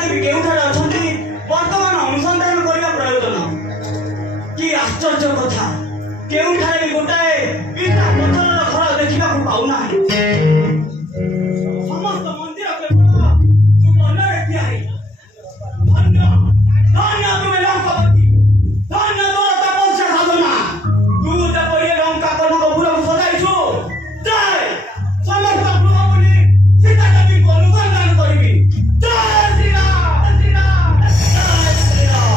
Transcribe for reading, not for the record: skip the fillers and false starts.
ସୀତାଦେବୀ କେଉଁଠାରେ ଅଛନ୍ତି ବର୍ତ୍ତମାନ ଅନୁସନ୍ଧାନ କରିବା ପ୍ରୟୋଜନ। କି ଆଶ୍ଚର୍ଯ୍ୟ କଥା, କେଉଁଠାରେ ବି ଗୋଟାଏ ଇଟା ପଥରର ଘର ଦେଖିବାକୁ ପାଉନାହିଁ। ସମସ୍ତ ମନ୍ଦିର କେବଳ ସୁବର୍ଣ୍ଣରେ ତିଆରି। ଧନ୍ୟ ଧନ୍ୟ ତୁମେ ଲଙ୍କାପତି, ଧନ୍ୟ ତୋର ତପସ୍ୟା ସାଧନା। ତୁ ଯେପରି ଲଙ୍କା କନକପୁରକୁ ସଜାଇଛୁ, ଯାଏ ସମସ୍ତ ଗୃହ ବୁଲି ସୀତାଦେବୀଙ୍କୁ ଅନୁସନ୍ଧାନ କରିବି। ଜୟ ଶ୍ରୀରାମ, ଶ୍ରୀରାମ, ଜୟ ଶ୍ରୀରାମ।